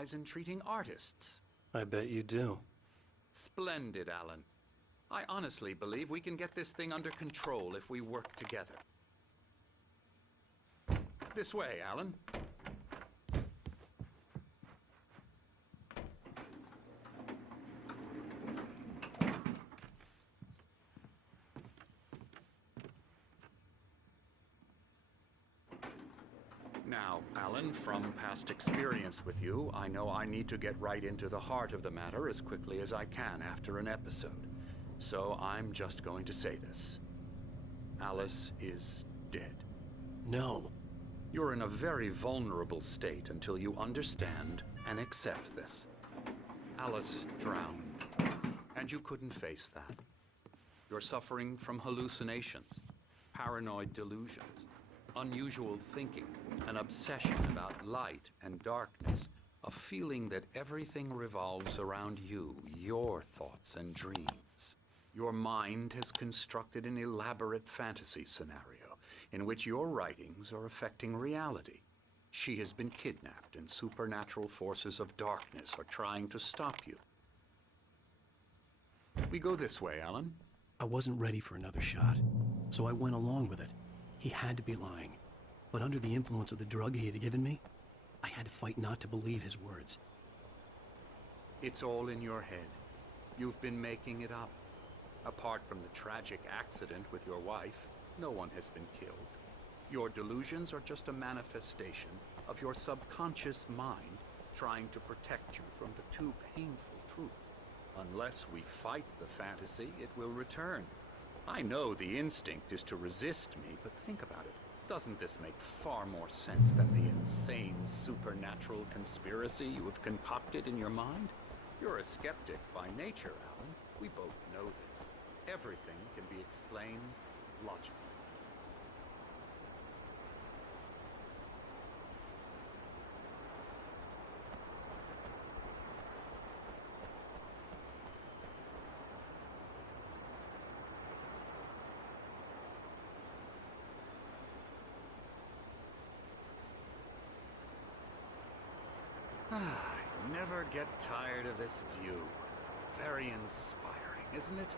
specialize in treating artists. I bet you do. Splendid, Alan. I honestly believe we can get this thing under control if we work together. This way, Alan. Now, Alan, from past experience with you, I know I need to get right into the heart of the matter as quickly as I can after an episode. So I'm just going to say this. Alice is dead. No. You're in a very vulnerable state until you understand and accept this. Alice drowned, and you couldn't face that. You're suffering from hallucinations, paranoid delusions, unusual thinking, an obsession about light and darkness, a feeling that everything revolves around you, your thoughts and dreams. Your mind has constructed an elaborate fantasy scenario in which your writings are affecting reality. She has been kidnapped and supernatural forces of darkness are trying to stop you. We go this way, Alan. I wasn't ready for another shot, so I went along with it. He had to be lying. But under the influence of the drug he had given me, I had to fight not to believe his words. It's all in your head. You've been making it up. Apart from the tragic accident with your wife, no one has been killed. Your delusions are just a manifestation of your subconscious mind trying to protect you from the too painful truth. Unless we fight the fantasy, it will return. I know the instinct is to resist me, but think about it. Doesn't this make far more sense than the insane supernatural conspiracy you have concocted in your mind? You're a skeptic by nature, Alan. We both know this. Everything can be explained logically. I never get tired of this view. Very inspiring, isn't it?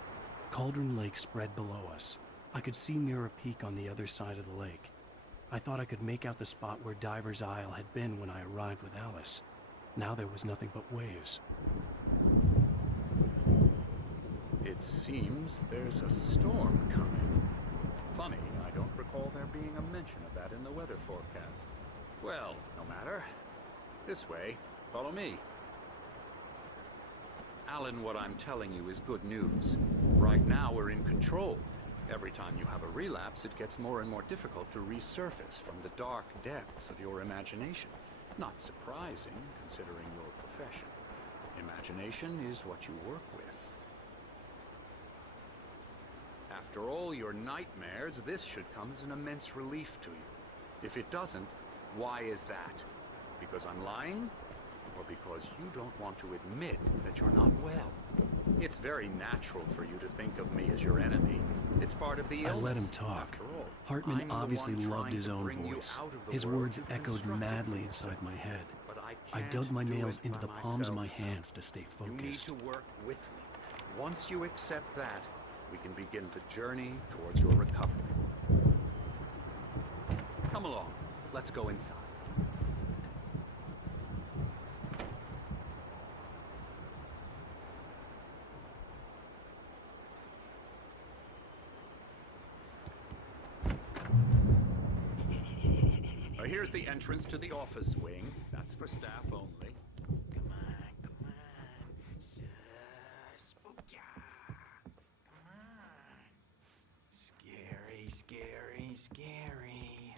Cauldron Lake spread below us. I could see Mirror Peak on the other side of the lake. I thought I could make out the spot where Diver's Isle had been when I arrived with Alice. Now there was nothing but waves. It seems there's a storm coming. Funny, I don't recall there being a mention of that in the weather forecast. Well, no matter. This way. Follow me. Alan, what I'm telling you is good news. Right now, we're in control. Every time you have a relapse, it gets more and more difficult to resurface from the dark depths of your imagination. Not surprising, considering your profession. Imagination is what you work with. After all your nightmares, this should come as an immense relief to you. If it doesn't, why is that? Because I'm lying? Or because you don't want to admit that you're not well? It's very natural for you to think of me as your enemy. It's part of the illness. I let him talk. After all, Hartman I'm the obviously one loved trying his to own bring you voice. out of the His world words you've echoed constructed madly for inside yourself. my head. But I dug can't my do nails it into by the palms of my myself. hands to stay You need focused. to work with me. Once you accept that, we can begin the journey towards your recovery. Come along. Let's go inside. Here's the entrance to the office wing. That's for staff only. Come on, spooky. Come on. Scary, scary, scary.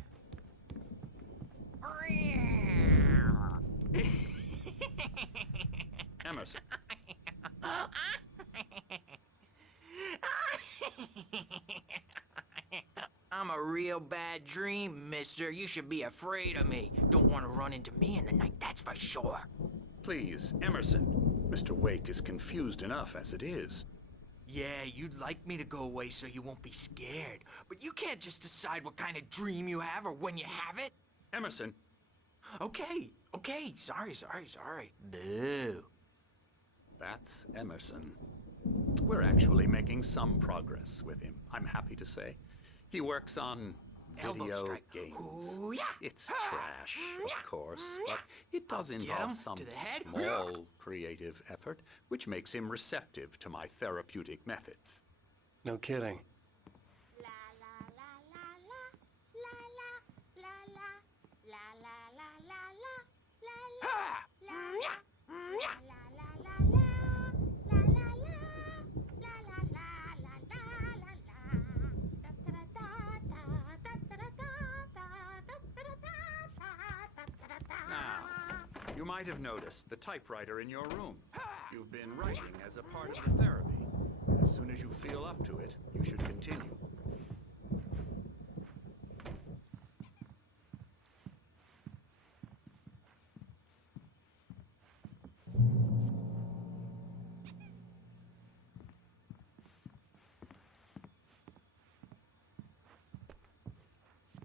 Emerson. I'm a real bad dream, mister. You should be afraid of me. Don't want to run into me in the night, that's for sure. Please, Emerson. Mr. Wake is confused enough as it is. Yeah, you'd like me to go away so you won't be scared. But you can't just decide what kind of dream you have or when you have it. Emerson, Okay. Sorry. Boo. That's Emerson. We're actually making some progress with him, I'm happy to say. He works on Elbow video strike. games. Ooh, yeah. It's trash, of course, but it does Get involve him some to the head. small creative effort, which makes him receptive to my therapeutic methods. No kidding. Now, you might have noticed the typewriter in your room. You've been writing as a part of the therapy. As soon as you feel up to it, you should continue.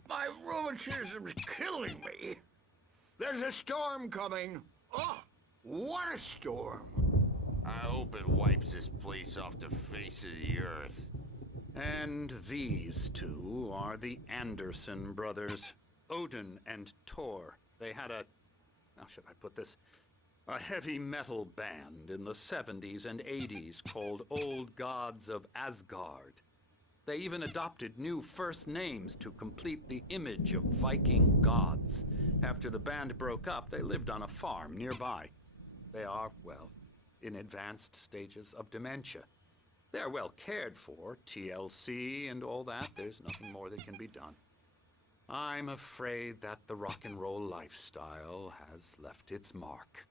My rheumatism's killing me. There's a storm coming. Oh, what a storm. I hope it wipes this place off the face of the earth. And these two are the Anderson brothers, Odin and Thor. They had how should I put this? A heavy metal band in the 70s and 80s called Old Gods of Asgard. They even adopted new first names to complete the image of Viking gods. After the band broke up, they lived on a farm nearby. They are, well, in advanced stages of dementia. They're well cared for, TLC and all that. There's nothing more that can be done. I'm afraid that the rock and roll lifestyle has left its mark.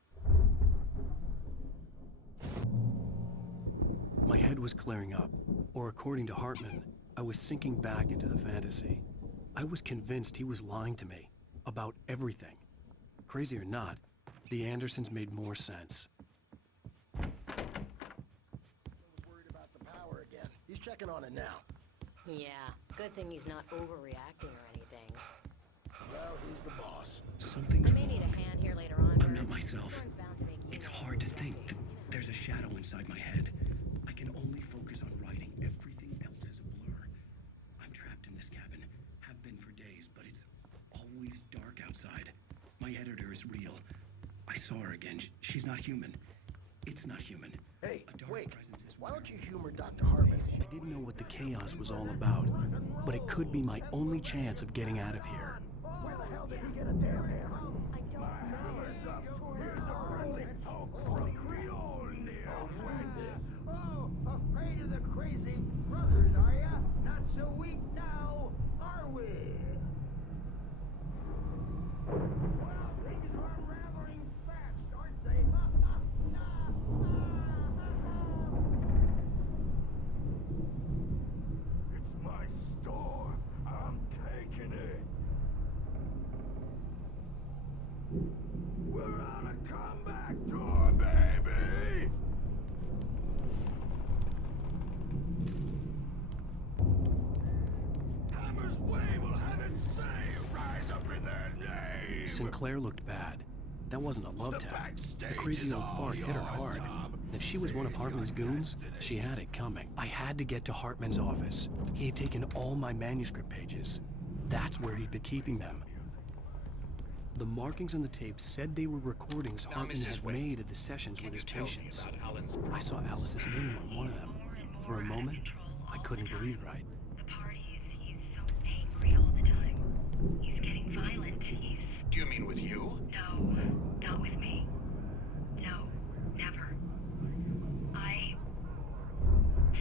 My head was clearing up, or according to Hartman, I was sinking back into the fantasy. I was convinced he was lying to me about everything. Crazy or not, the Andersons made more sense. Worried about the power again. He's checking on it now. Yeah, good thing he's not overreacting or anything. Well, he's the boss. Something's I may need a hand here later on. I'm but not myself. this one's bound to make you It's know hard to exactly, think. you know. There's a shadow inside my head. I can only focus on writing. Everything else is a blur. I'm trapped in this cabin. Have been for days, but it's always dark outside. My editor is real. I saw her again. She's not human. It's not human. Hey, A dark wait. presence is Why don't you humor Dr. Hartman? I didn't know what the chaos was all about, but it could be my only chance of getting out of here. Where the hell did he get a damn hammer? Oh, afraid of the crazy brothers, are ya? Not so weak now, are we? Well, things are unraveling fast, aren't they? It's my store. I'm taking it. We're on a comeback tour, baby! Hammer's Way will have its say rise up in their name! Sinclair looked bad. That wasn't a love The tap. backstage The crazy is old all fart hit her yours, hard. Tom. And if she was one of Save Hartman's your goons, destiny. she had it coming. I had to get to Hartman's office. He had taken all my manuscript pages. That's where he'd been keeping them. The markings on the tape said they were recordings Hartman had made of the sessions with his patients. I saw Alice's name on one of them. For a moment, I couldn't breathe right. The parties, he's so angry all the time. He's getting violent. Do you mean with you? No, not with me. No, never.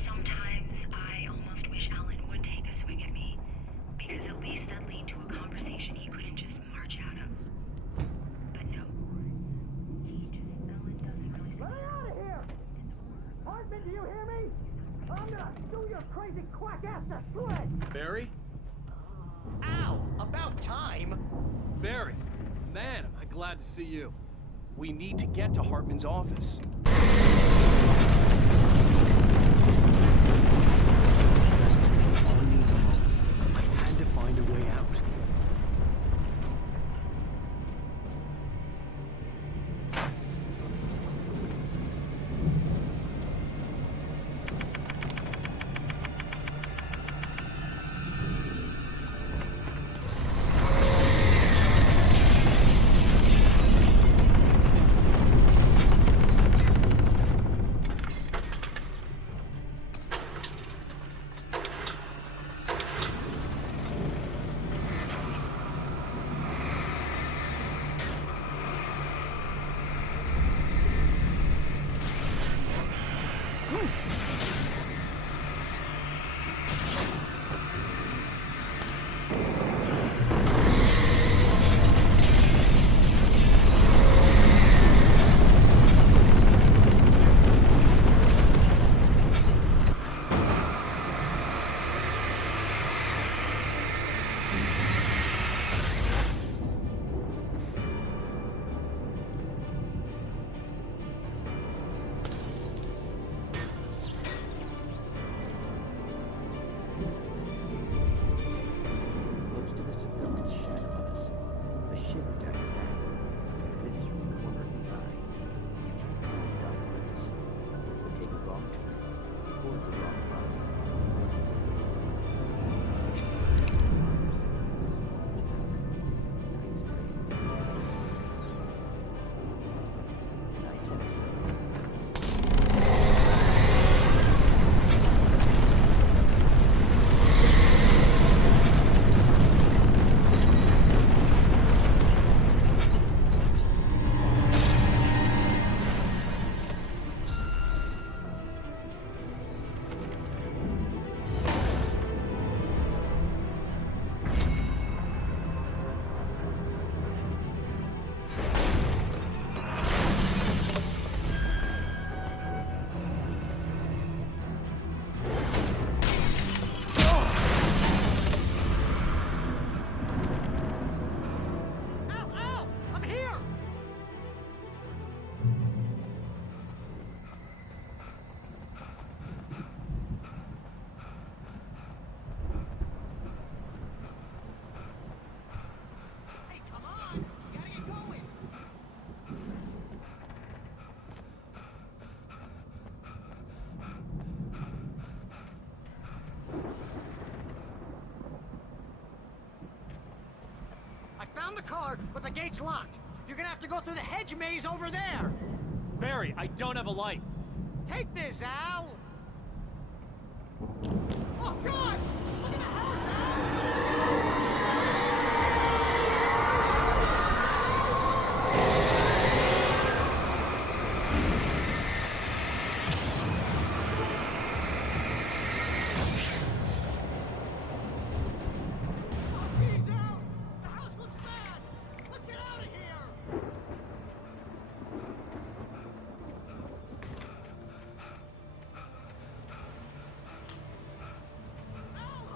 Sometimes I almost wish Alan would take a swing at me, because at least that lead to a conversation he couldn't just march out of. But no. Alan doesn't really... Let me out of here! Hartman, do you hear me? I'm gonna do your crazy quack ass to shreds! Barry? Ow! About time! Barry! Man, am I glad to see you. We need to get to Hartman's office. Presence was on me in a moment. I had to find a way out. Most of us have felt its shadow on us. A shiver down your back. A glimpse from the corner of the eye. You can't find it on purpose. But take a wrong turn. Board the wrong bus. Tonight's episode. Al! I'm here! Hey, come on! You gotta get going! I found the car, but the gate's locked. You're gonna have to go through the hedge maze over there. Barry, I don't have a light. Take this, Al. Oh, God! Look at the house, Al! Oh, geez, Al! The house looks bad! Let's get out of here! Al!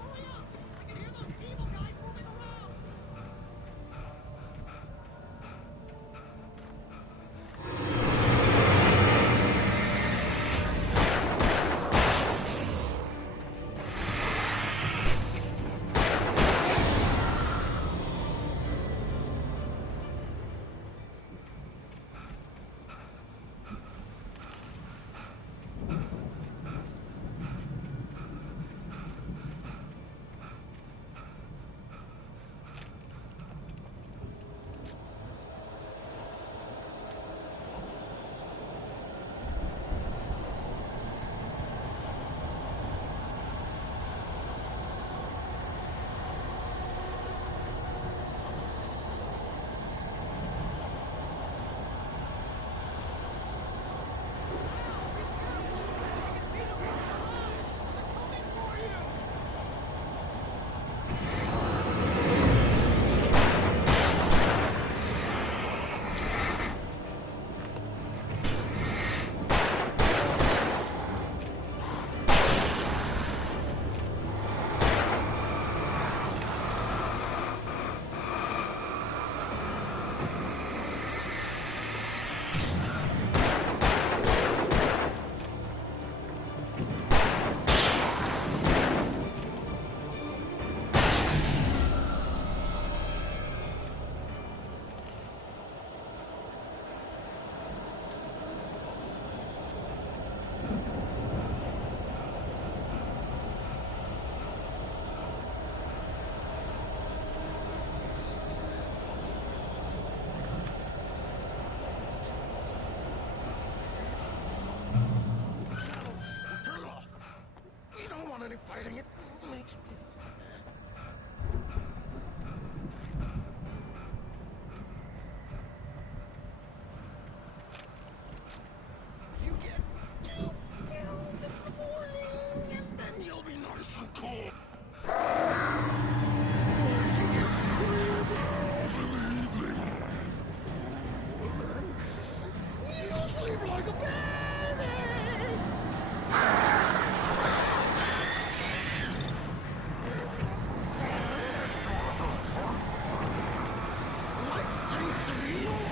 Sleep like a baby! Like taste of you?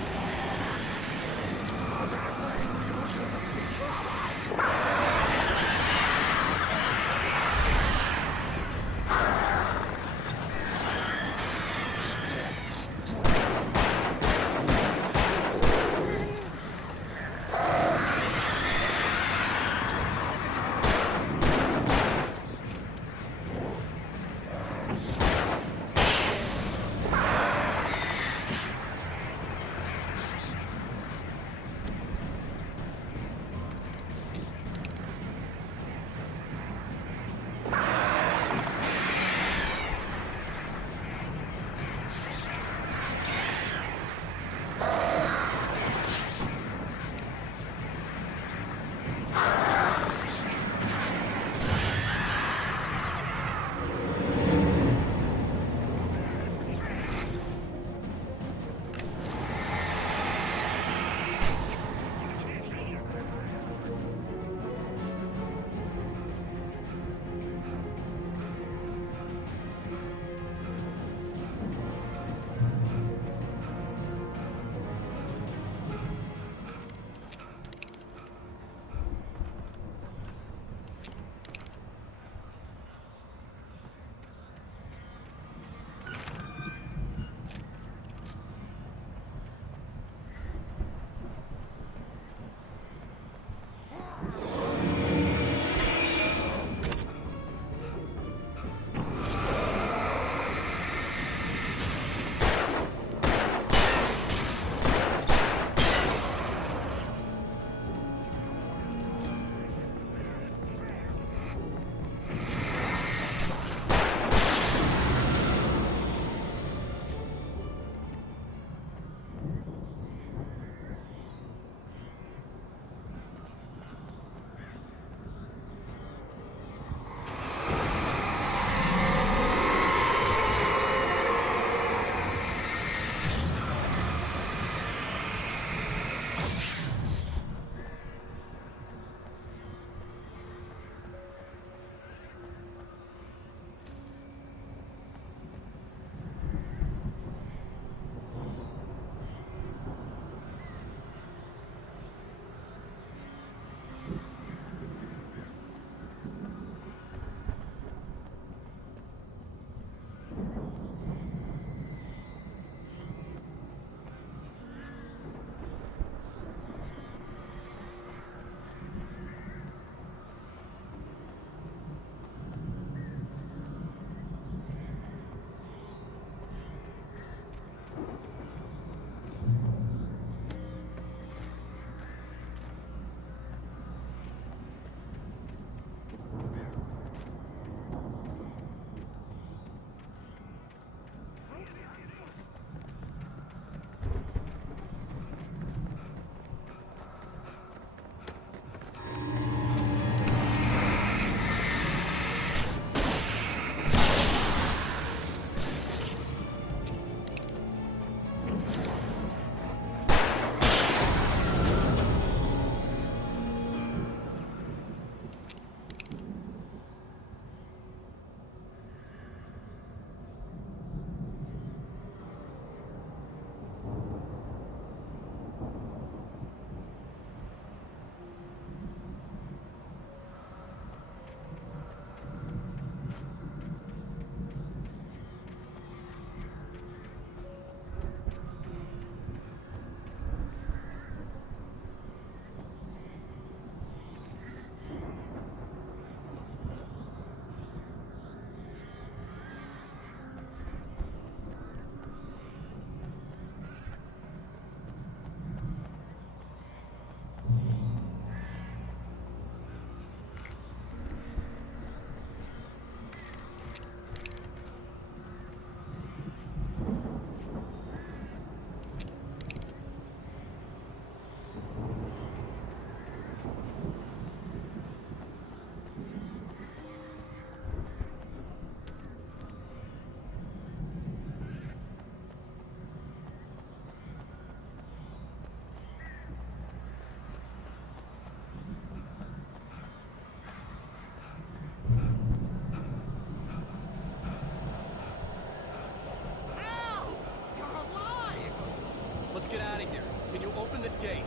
gate.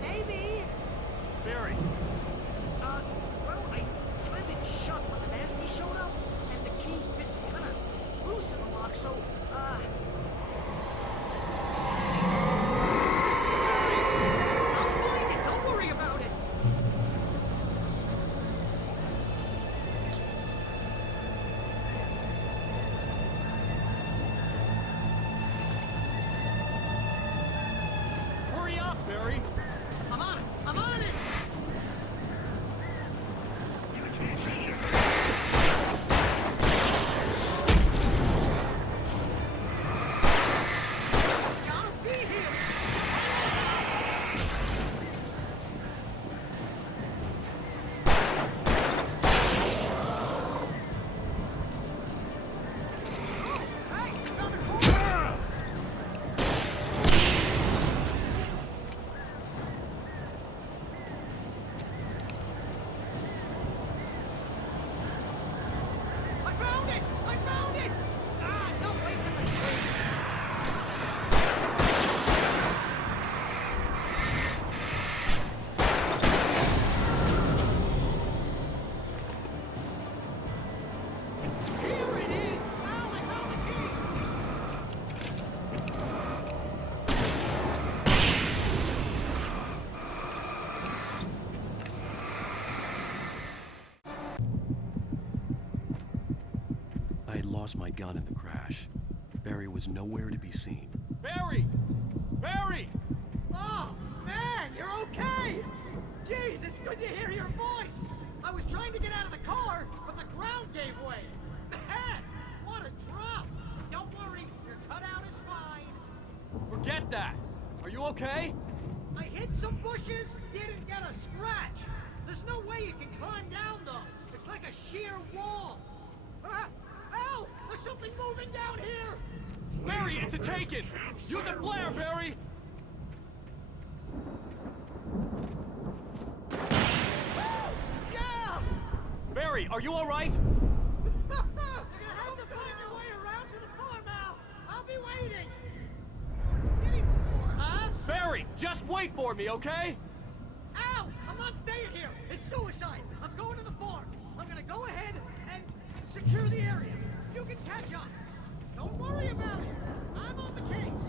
Maybe. Barry, Well, I slammed it shut when the nasty showed up, and the key fits kind of loose in the lock, so, I'll find it. Don't worry about it. hurry up, Barry. I'm on it. I'm on it. It's gotta be here. Hey, found a corner. I found it! I found it! Ah, no, wait, that's a tree. Here it is! Now I found the key! I had lost my gun in the crash. Barry was nowhere to be seen. Barry! Barry! Oh, man, you're okay! Jeez, it's good to hear your voice! I was trying to get out of the car, but the ground gave way! Man, what a drop! Don't worry, your cutout is fine. Forget that. Are you okay? I hit some bushes, didn't get a scratch. There's no way you can climb down, though. It's like a sheer wall. Ah, help! There's something moving down here! Barry, it's a taken! Use a flare, Barry! Yeah! Barry, are you alright? You're gonna have to find your way around to the farm now. I'll be waiting. City before, huh? Barry, just wait for me, okay? Ow! I'm not staying here. It's suicide. I'm going to the farm. I'm gonna go ahead and secure the area. You can catch up. Don't worry about it. I'm on the case.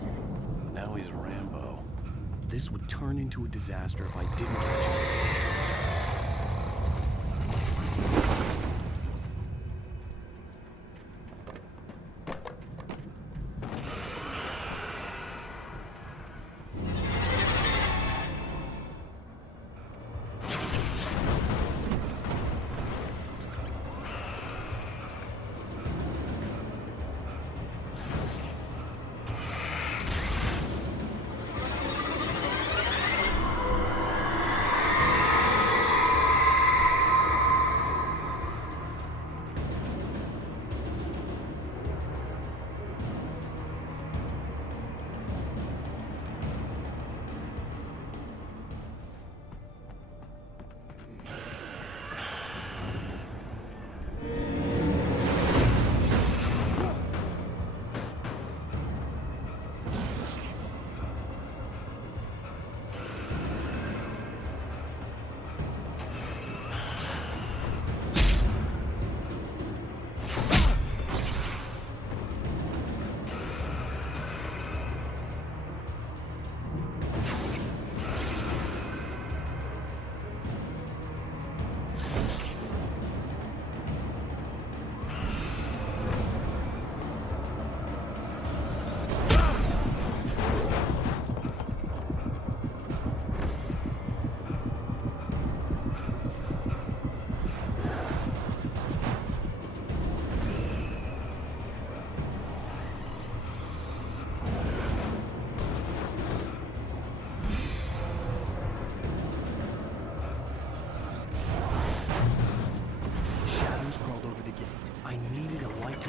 Now he's Rambo. This would turn into a disaster if I didn't catch him.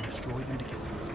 destroy them to get through.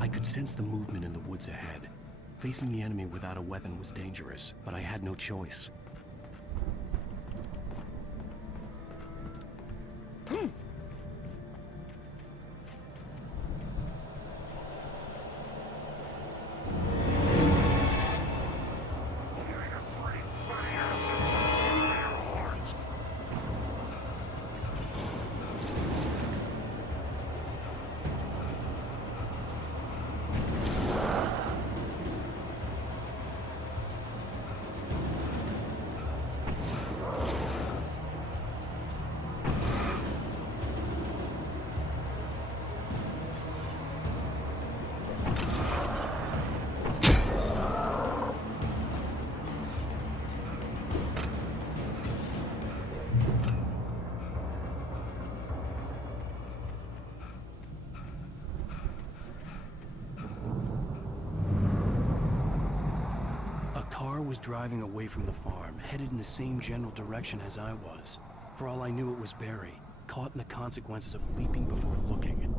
I could sense the movement in the woods ahead. Facing the enemy without a weapon was dangerous, but I had no choice. Was driving away from the farm, headed in the same general direction as I was. For all I knew, it was Barry, caught in the consequences of leaping before looking.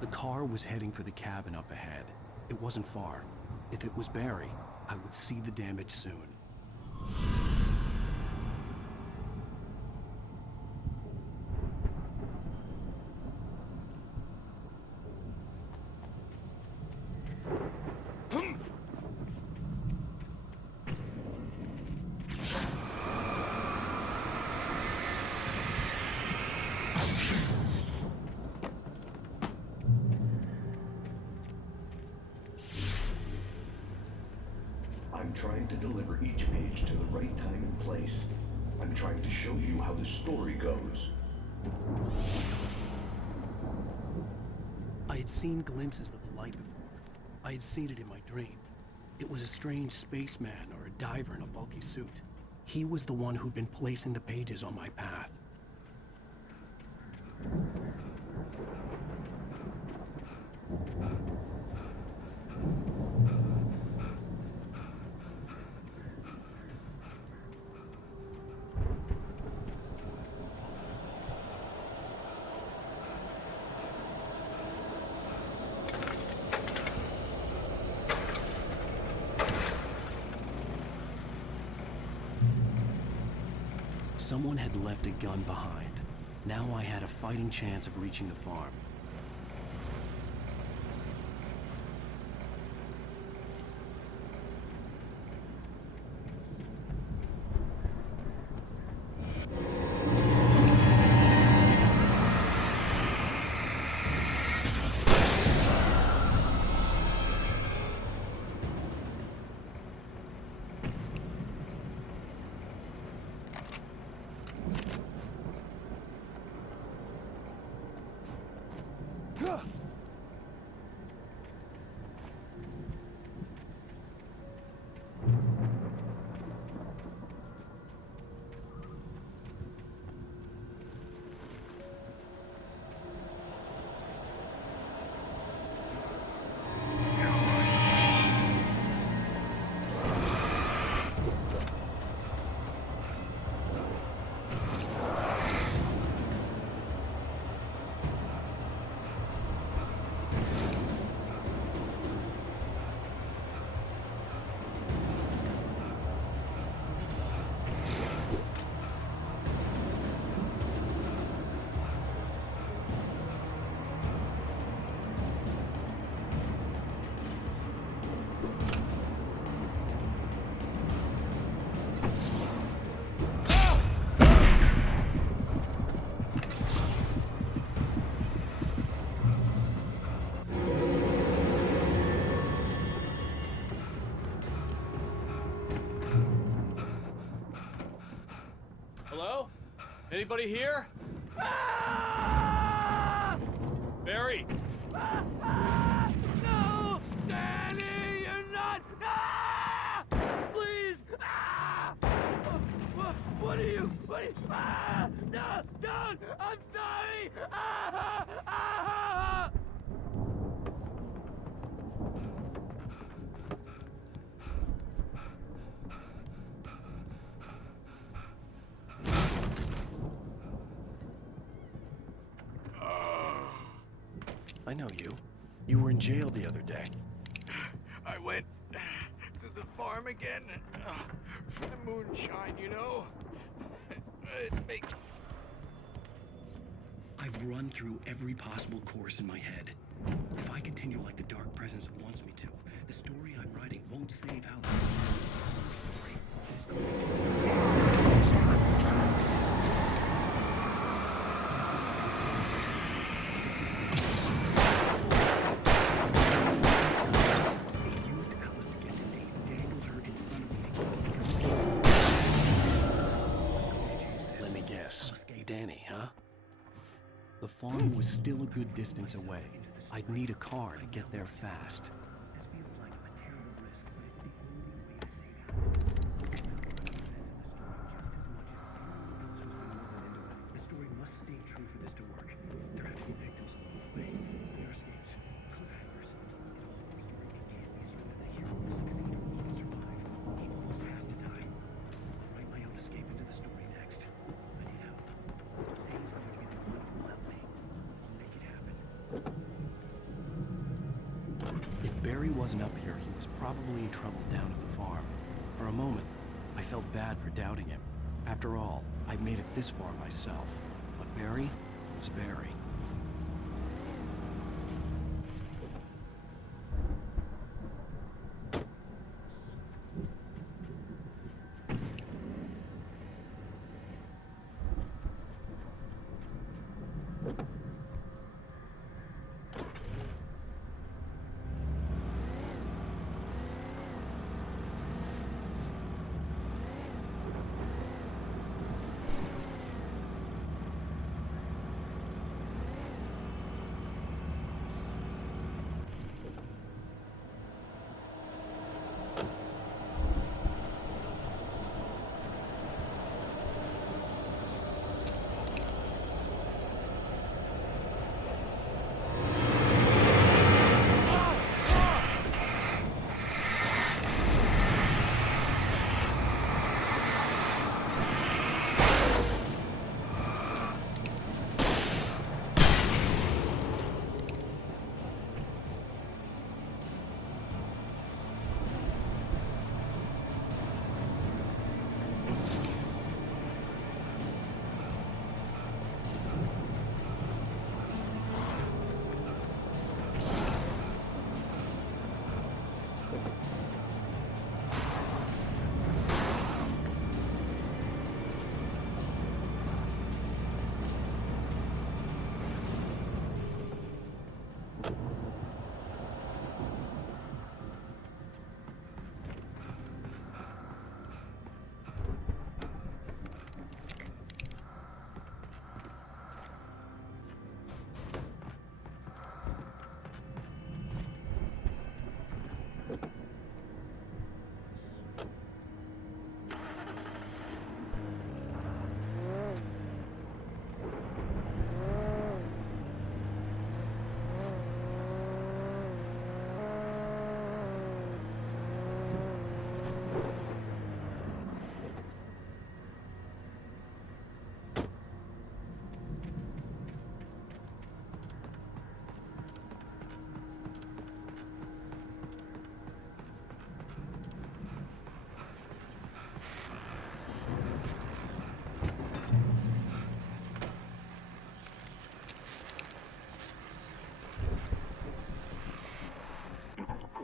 The car was heading for the cabin up ahead. It wasn't far. If it was Barry, I would see the damage soon. I'm trying to deliver each page to the right time and place. I'm trying to show you how the story goes. I had seen glimpses of the light before. I had seen it in my dream. It was a strange spaceman or a diver in a bulky suit. He was the one who'd been placing the pages on my path. Someone had left a gun behind. Now I had a fighting chance of reaching the farm. Anybody here? Barry! No! Danny, you're not! me! Ah! No! Don't! I'm sorry! Ah! Ah! I know you. You were in jail the other day. I went to the farm again for the moonshine, you know? It makes... I've run through every possible course in my head. If I continue like the Dark Presence wants me to, the story I'm writing won't save Alice. Let me guess. Danny, huh? The farm was still a good distance away. I'd need a car to get there fast. If Barry wasn't up here, he was probably in trouble down at the farm. For a moment, I felt bad for doubting him. After all, I'd made it this far myself. But Barry was Barry.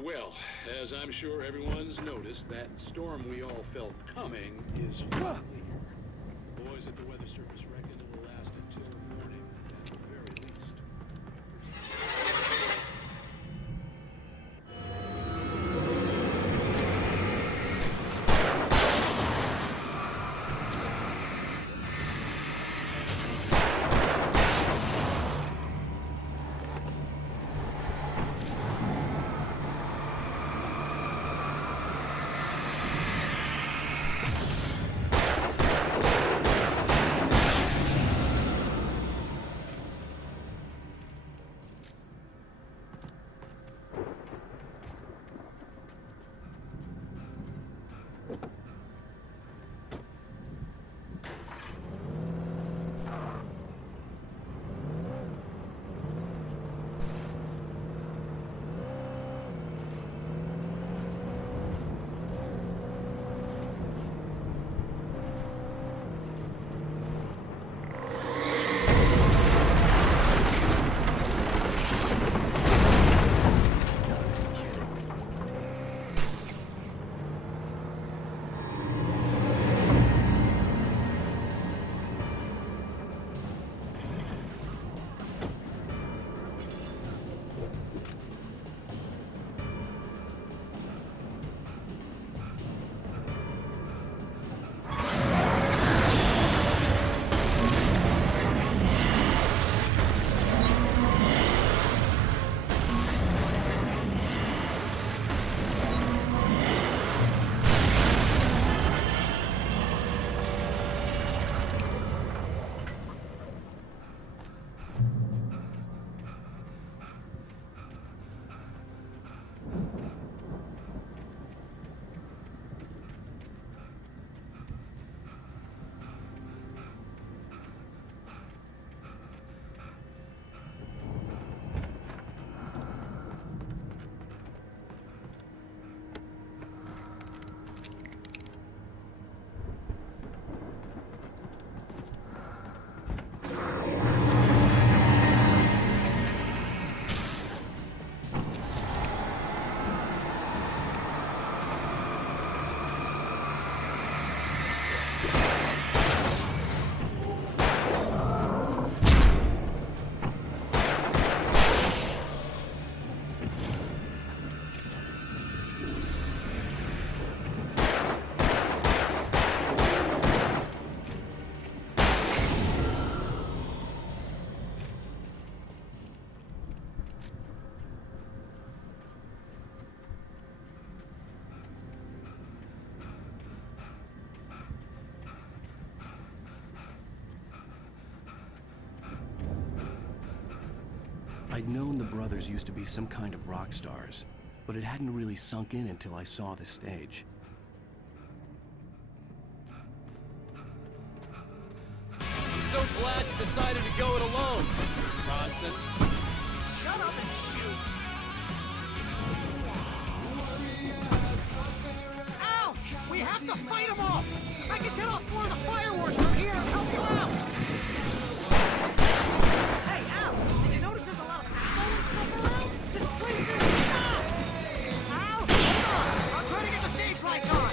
Well, as I'm sure everyone's noticed, that storm we all felt coming is finally here. The boys at the weather service reckon it will last until morning, at the very least. I'd known the brothers used to be some kind of rock stars, but it hadn't really sunk in until I saw the stage. I'm so glad you decided to go it alone, Mr. Bronson. Shut up and shoot! Al! We have to fight them off! I can set off more of the fireworks from here and help you out! Hey, Al! Did you notice there's a lot of ammo and stuff around? This place is stocked! Al! Hold on! I'll try to get the stage lights on!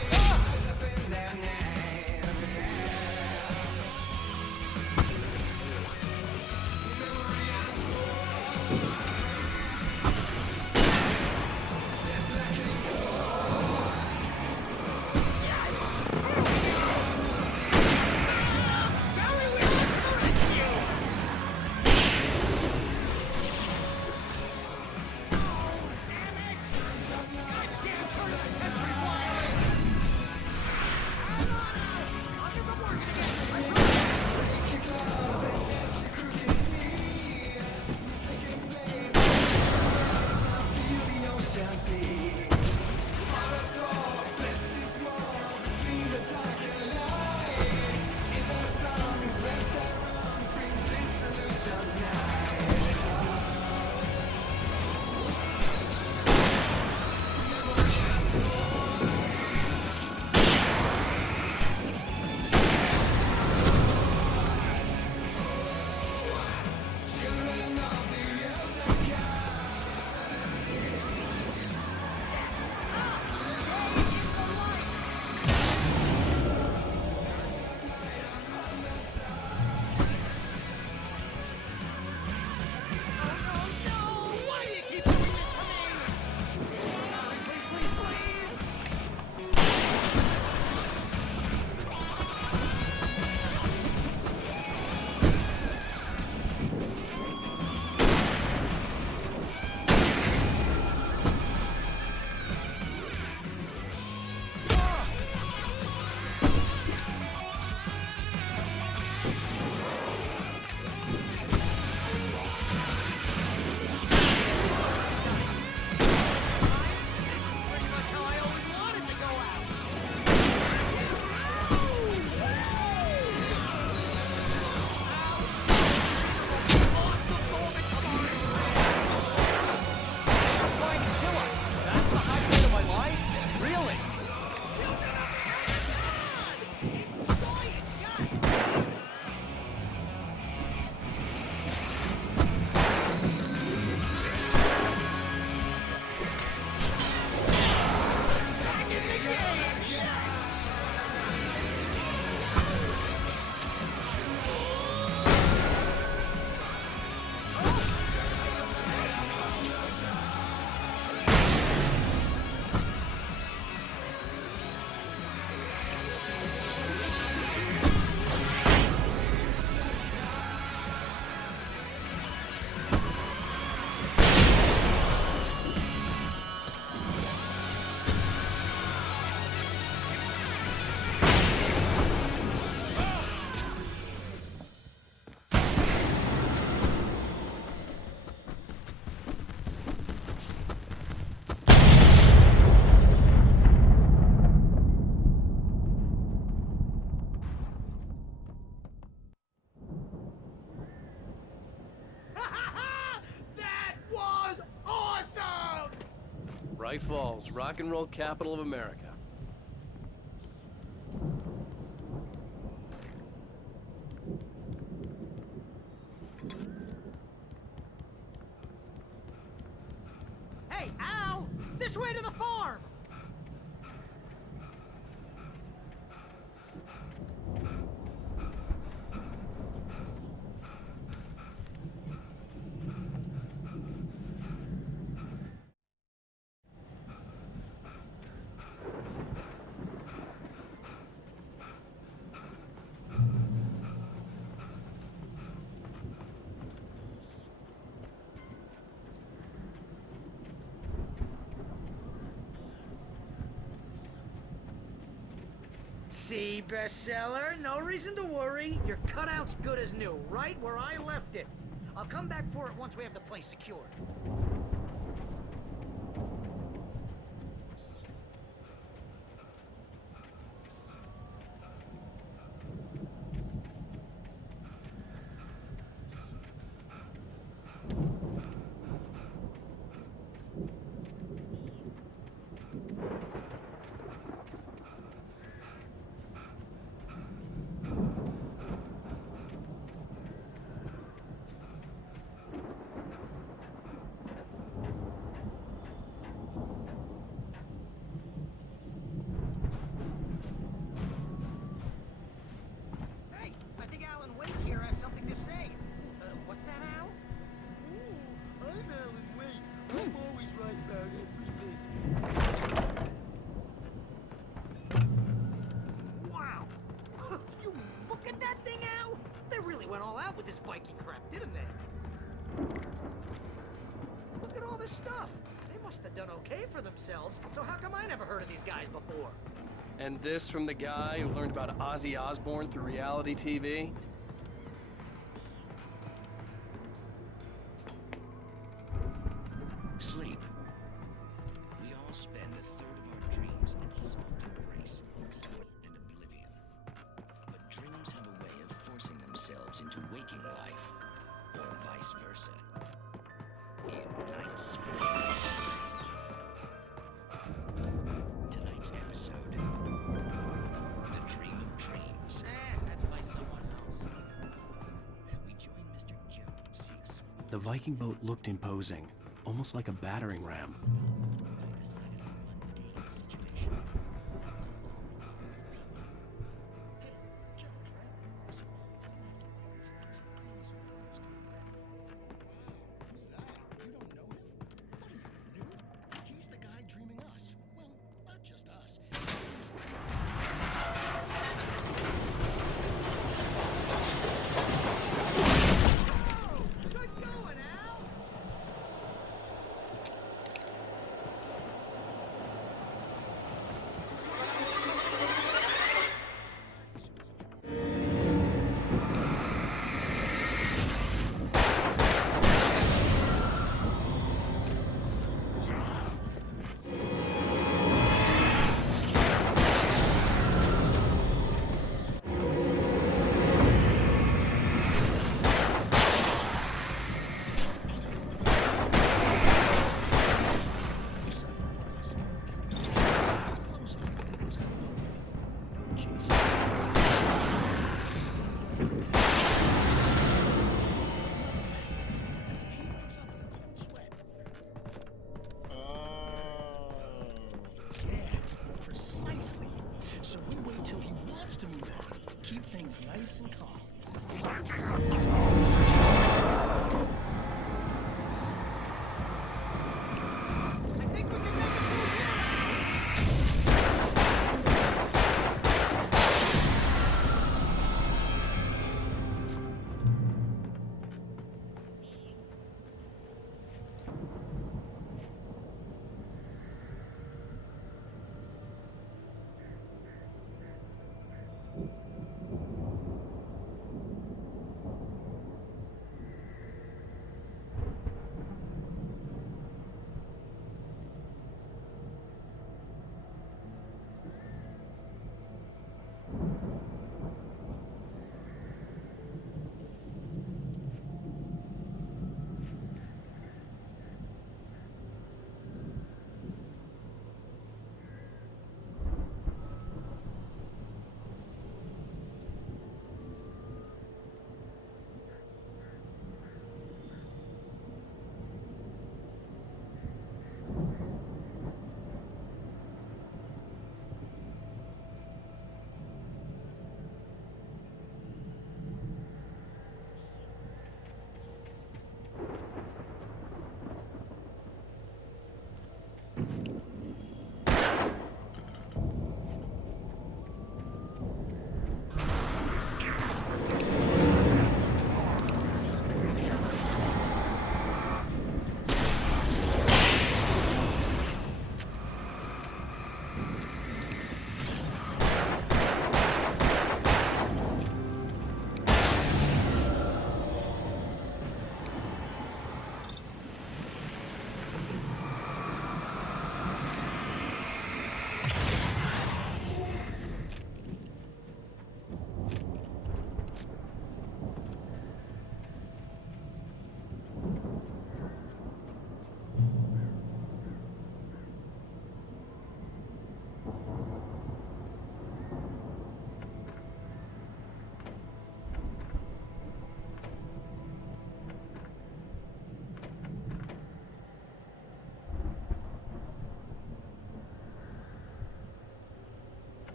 Bright Falls, rock and roll capital of America. Hey, Al! This way to the farm! See, bestseller? No reason to worry. Your cutout's good as new, right where I left it. I'll come back for it once we have the place secured. With this Viking crap, didn't they? Look at all this stuff. They must have done okay for themselves, so how come I never heard of these guys before? And this from the guy who learned about Ozzy Osbourne through reality TV? Sleep. We all spend a third of our dreams in soft embrace, sleep, and oblivion. But dreams have a way of forcing themselves into waking life, or vice versa. In Night Springs. Tonight's episode, The Dream of Dreams. That's by someone else. We join Mr. Jones to explore The Viking boat looked imposing, almost like a battering ram. Nice and calm.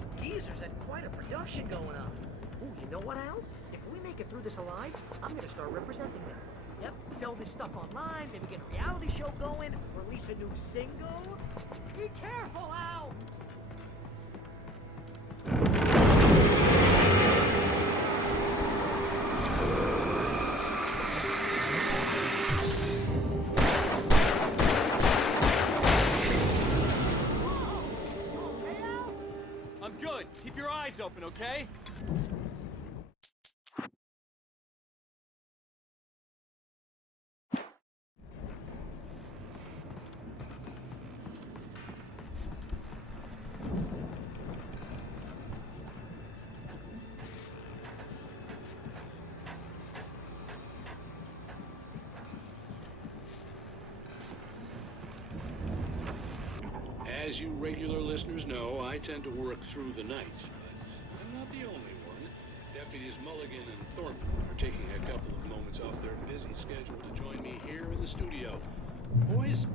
Those geezers had quite a production going on. Ooh, you know what, Al? If we make it through this alive, I'm gonna start representing them. Yep, sell this stuff online, maybe get a reality show going, release a new single. Be careful, Al! I'm good. Keep your eyes open, okay? As you regular listeners know, I tend to work through the night, but I'm not the only one. Deputies Mulligan and Thornton are taking a couple of moments off their busy schedule to join me here in the studio. Boys,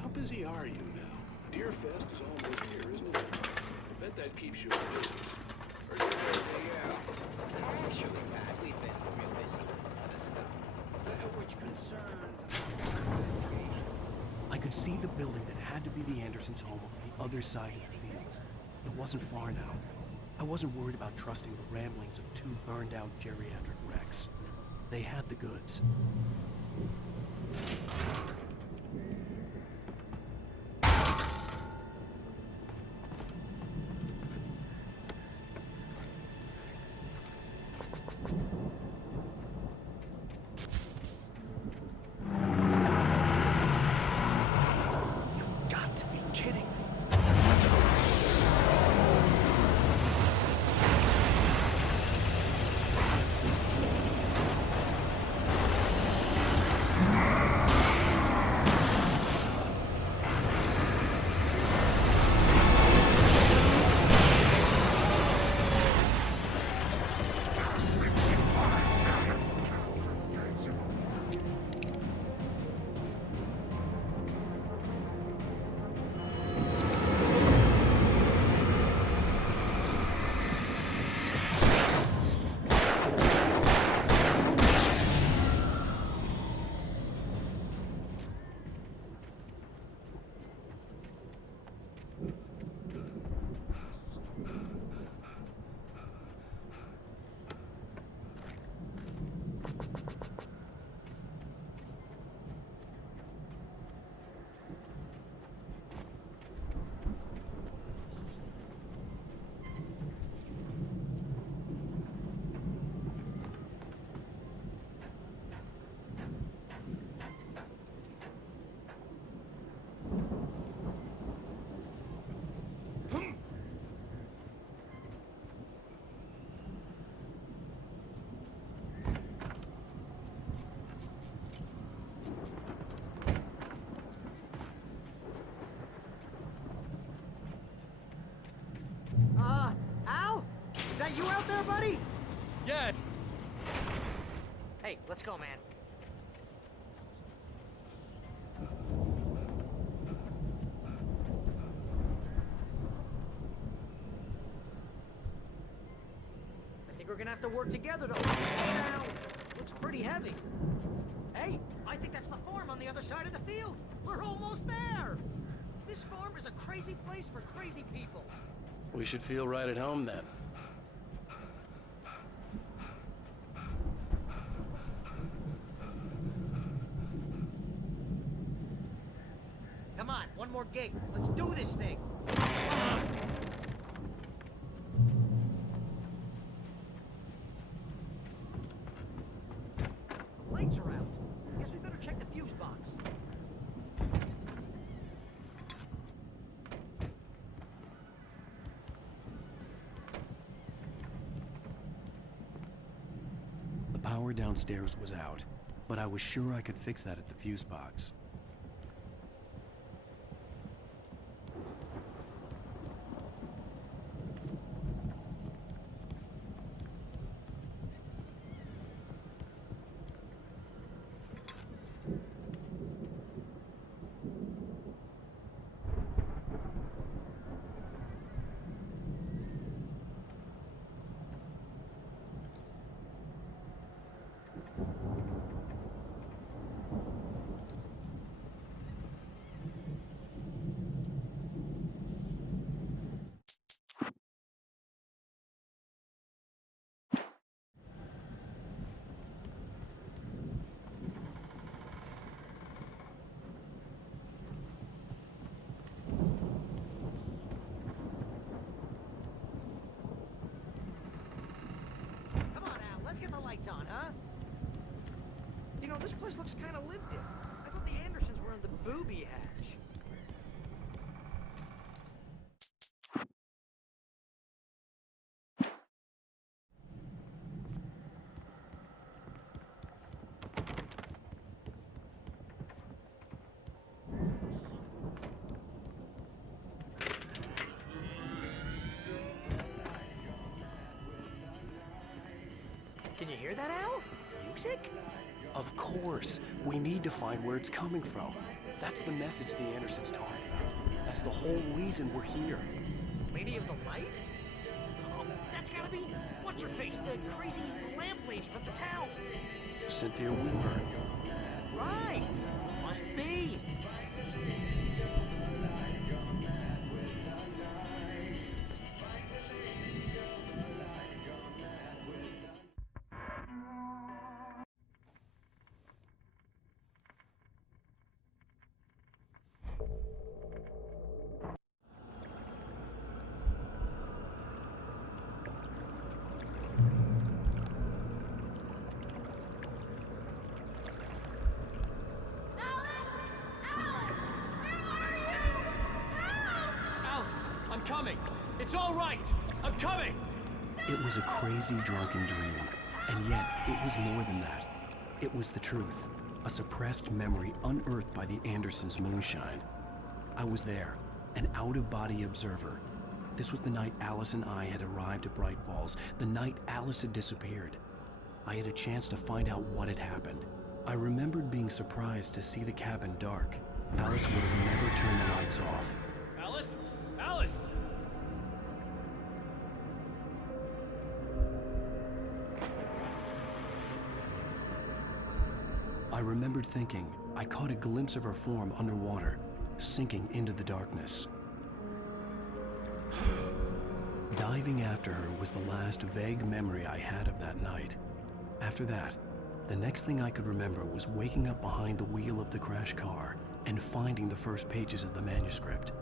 how busy are you now? Deerfest is almost here, isn't it? I bet that keeps you in business. Actually, Pat, we've been real busy with other stuff, which concerns... I could see the building that had to be the Andersons' home on the other side of the field. It wasn't far now. I wasn't worried about trusting the ramblings of two burned-out geriatric wrecks. They had the goods. Al? Is that you out there, buddy? Yeah. Hey, let's go, man. I think we're gonna have to work together to hold this thing down. Looks pretty heavy. Hey, I think that's the farm on the other side of the field. We're almost there. This farm is a crazy place for crazy people. We should feel right at home then. Come on, one more gate. Let's do this thing. The lights are out. Guess we better check the fuse box. The power downstairs was out, but I was sure I could fix that at the fuse box. know, this place looks kind of lived in. I thought the Andersons were in the booby hatch. Can you hear that, Al? Music? Of course. We need to find where it's coming from. That's the message the Andersons talked about. That's the whole reason we're here. Lady of the Light? Oh, that's gotta be... What's-her-face? The crazy lamp lady from the town. Cynthia Weaver. Right! Must be. I'm coming! It's all right! I'm coming! It was a crazy, drunken dream. And yet, it was more than that. It was the truth. A suppressed memory unearthed by the Andersons' moonshine. I was there, an out-of-body observer. This was the night Alice and I had arrived at Bright Falls, the night Alice had disappeared. I had a chance to find out what had happened. I remembered being surprised to see the cabin dark. Alice would have never turned the lights off. Alice? Alice! I remembered thinking I caught a glimpse of her form underwater, sinking into the darkness. Diving after her was the last vague memory I had of that night. After that, the next thing I could remember was waking up behind the wheel of the crashed car and finding the first pages of the manuscript.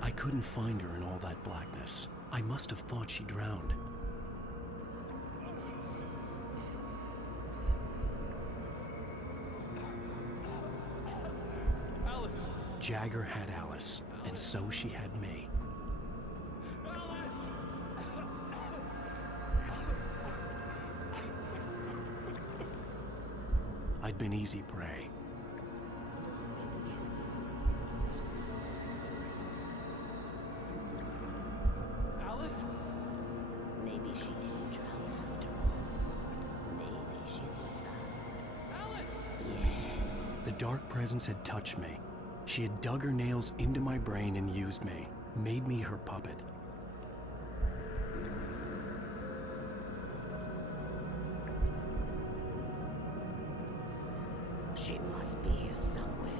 I couldn't find her in all that blackness. I must have thought she drowned. Alice! Jagger had Alice, and so she had me. I'd been easy prey. Alice? Maybe she didn't drown after all. Maybe she's inside. Alice! Yes. The dark presence had touched me. She had dug her nails into my brain and used me, made me her puppet. She must be here somewhere.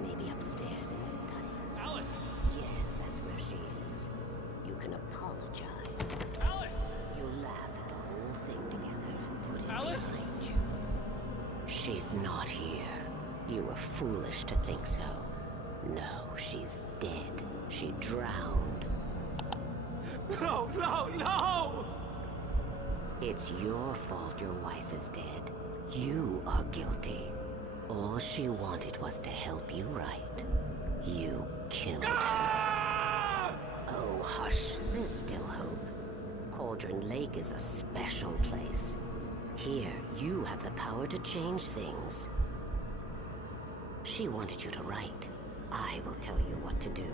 Maybe upstairs in the study. Alice! Yes, that's where she is. You can apologize. Alice! You'll laugh at the whole thing together and put it Alice? behind you. She's not here. You were foolish to think so. No, she's dead. She drowned. No, no, no! It's your fault your wife is dead. You are guilty. All she wanted was to help you right. You killed her. Oh, hush. There's still hope. Cauldron Lake is a special place. Here, you have the power to change things. She wanted you to write. I will tell you what to do.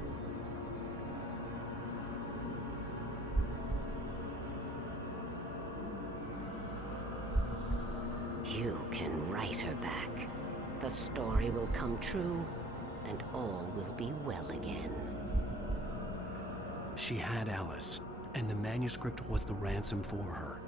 You can write her back. The story will come true, and all will be well again. She had Alice, and the manuscript was the ransom for her.